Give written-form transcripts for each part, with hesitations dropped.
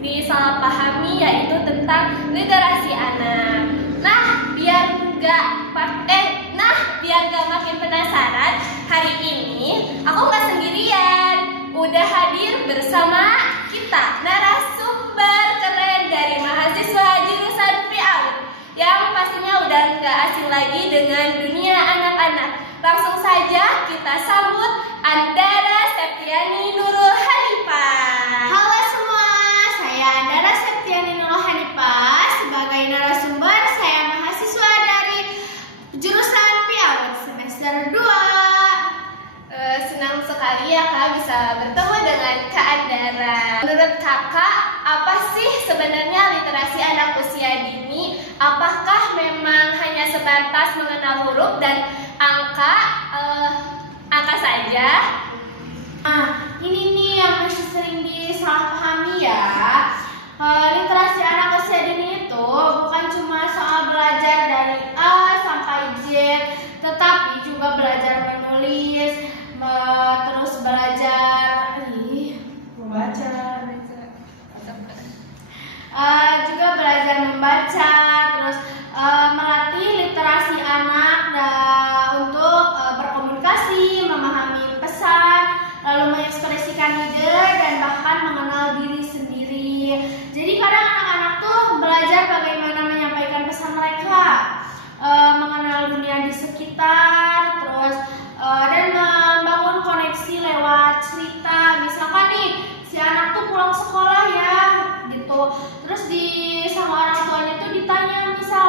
disalahpahami, yaitu tentang literasi anak. Biar nggak makin penasaran, hari ini aku nggak sendirian. Udah hadir bersama kita narasumber keren dari mahasiswa jurusan PIAUD yang pastinya udah nggak asing lagi dengan dunia anak-anak. Langsung saja kita sambut Andara Septiani Nurul Hanifah. Halo semua, saya Andara Septiani Nurul Hanifah. Sebagai narasumber, saya mahasiswa dari jurusan PIAUD semester 2. Senang sekali ya Kak bisa bertemu dengan Kak Andara. Menurut Kakak, apa sih sebenarnya literasi anak usia dini? Apakah memang hanya sebatas mengenal huruf dan angka saja? Ini nih yang masih sering disalahpahami ya. Literasi anak usia dini itu bukan cuma soal belajar dari A sampai Z, tetapi juga belajar menulis, terus belajar juga belajar membaca, terus melatih literasi anak untuk berkomunikasi, memahami pesan, lalu mengekspresikan ide dan bahkan mengenal diri sendiri. Jadi kadang anak-anak tuh belajar bagaimana menyampaikan pesan mereka, mengenal dunia di sekitar, terus dan membangun koneksi lewat cerita. Misalkan nih si anak tuh pulang sekolah ya gitu, terus sama orang tuanya tuh ditanya misal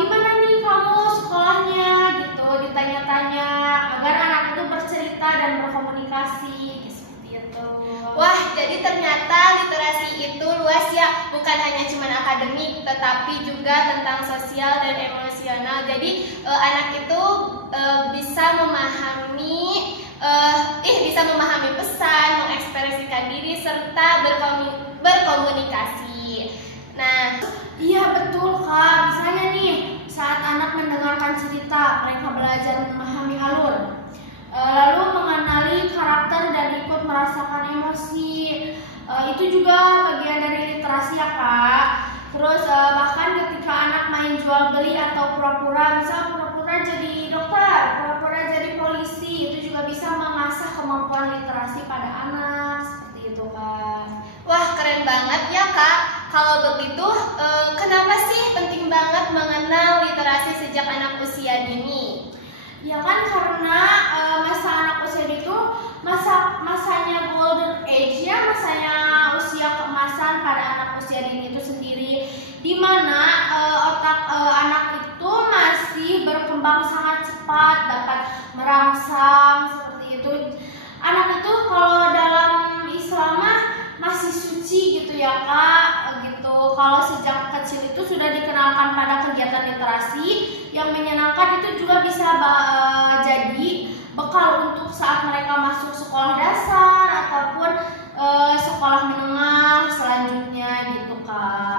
gimana nih kamu sekolahnya gitu, ditanya-tanya agar anak itu bercerita dan berkomunikasi seperti itu. Wah, jadi ternyata literasi itu luas ya, bukan hanya cuma akademik, tetapi juga tentang sosial dan emosional. Jadi anak itu bisa memahami pesan, mengekspresikan diri serta berkomunikasi. Nah, iya betul Kak. Misalnya nih saat anak mendengarkan cerita, mereka belajar memahami alur, lalu mengenali karakter dan ikut merasakan emosi. Itu juga bagian dari literasi ya Kak. Terus bahkan ketika anak main jual beli atau pura-pura, misal pura-pura jadi dokter, pura-pura jadi polisi, itu juga bisa mengasah kemampuan literasi pada anak. Seperti itu Kak. Wah, keren banget ya Kak. Kalau begitu, kenapa sih penting banget mengenal literasi sejak anak usia dini? Ya kan karena masa anak usia itu masanya golden age ya, masanya usia keemasan pada anak usia dini itu sendiri, di mana otak anak itu masih berkembang sangat cepat, dapat merangsang seperti itu. Anak itu kalau dalam Islam masih suci gitu ya Kak, gitu. Kalau sejak kecil itu sudah dikenalkan pada kegiatan literasi yang menyenangkan, itu juga bisa jadi bekal untuk saat mereka masuk sekolah dasar ataupun sekolah menengah selanjutnya gitu Kak.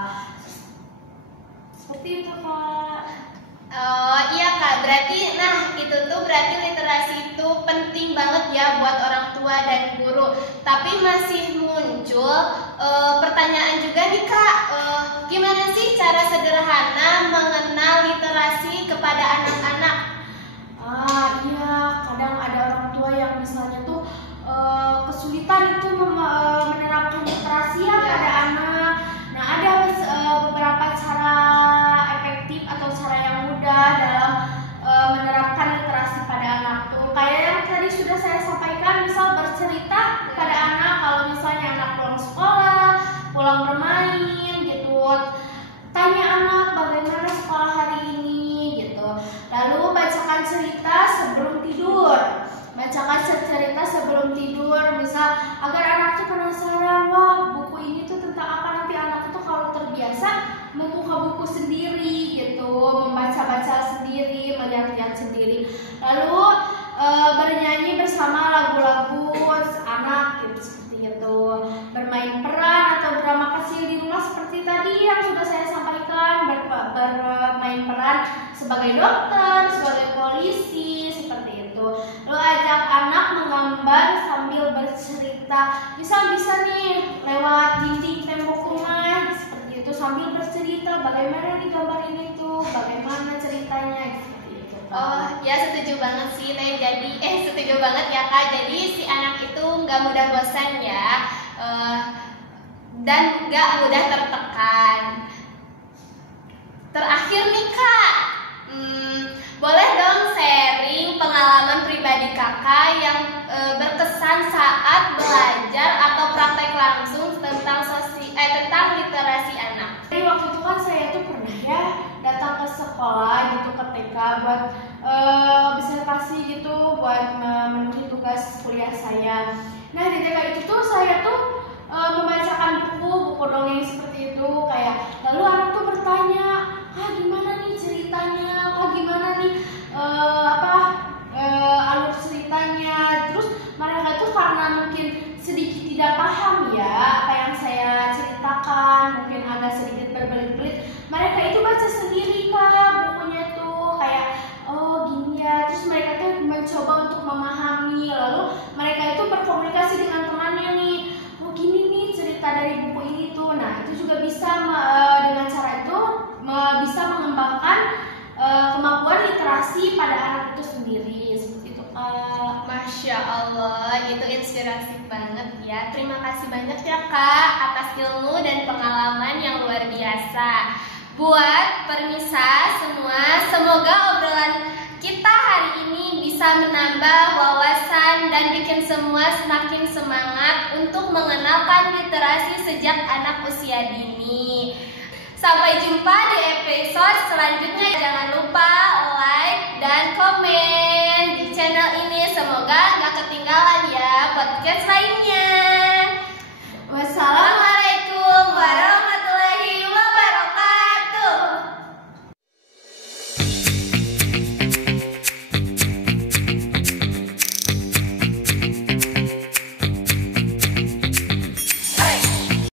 Seperti itu Kak. Oh iya Kak, berarti berarti literasi itu penting banget ya buat orang tua dan guru. Tapi masih muncul pertanyaan juga nih Kak, gimana sih cara sederhana mengenal literasi kepada anak-anak? Iya, kadang ada orang tua yang misalnya tuh kesulitan itu menerapkan literasi ya pada anak. Nah, ada beberapa cara efektif atau cara yang mudah dalam menerapkan literasi pada anak tuh. Kayak yang tadi sudah saya sampaikan, misal bercerita pada anak kalau misalnya anak pulang sekolah, pulang bermain gitu. Tanya anak bagaimana sekolah hari ini gitu. Lalu bacakan cerita sebelum tidur. Bacakan cerita sebelum tidur, misal agar anak tuh penasaran, wah buku ini tuh tentang apa, nanti anak tuh kalau terbiasa membuka buku sendiri gitu, membaca-baca sendiri, melihat-lihat sendiri. Lalu bernyanyi bersama lagu-lagu anak gitu, seperti itu. Bermain peran atau drama kecil di rumah seperti tadi yang sudah saya sampaikan, bermain peran sebagai dokter, sebagai polisi, seperti itu. Lalu ajak anak menggambar sambil bercerita. Bisa nih lewat dinding tembok sambil bercerita bagaimana di gambar ini tuh, bagaimana ceritanya seperti itu. Oh ya, setuju banget sih Neng. Jadi setuju banget ya Kak. Jadi si anak itu nggak mudah bosan ya, dan nggak mudah tertekan. Terakhir nih Kak, boleh dong sharing pengalaman pribadi Kakak yang berkesan saat belajar atau praktek langsung tentang tentang literasi anak. Jadi waktu itu kan saya tuh pernah ya datang ke sekolah gitu, ke TK buat observasi gitu, buat memenuhi tugas kuliah saya. Nah di TK itu tuh saya tuh membacakan buku dongeng seperti itu, kayak lalu anak tuh bertanya, gimana nih ceritanya, gimana nih alur ceritanya. Terus mereka tuh karena mungkin sedikit tidak paham ya apa yang saya ceritakan, mungkin agak sedikit berbelit-belit, mereka itu baca sendiri Kak bukunya tuh, kayak oh gini ya. Terus mereka tuh mencoba untuk memahami, lalu mereka itu berkomunikasi dengan temannya nih, oh gini nih cerita dari buku ini tuh. Nah itu juga bisa dengan cara itu bisa mengembangkan kemampuan literasi pada anak itu sendiri seperti itu. Masya Allah, itu inspiratif banget ya. Terima kasih banyak ya Kak atas ilmu dan pengalaman yang luar biasa. Buat permisa semua, semoga obrolan kita hari ini bisa menambah wawasan dan bikin semua semakin semangat untuk mengenalkan literasi sejak anak usia dini. Sampai jumpa di episode selanjutnya. Jangan lupa like dan komen di channel ini. Semoga gak ketinggalan ya podcast lainnya.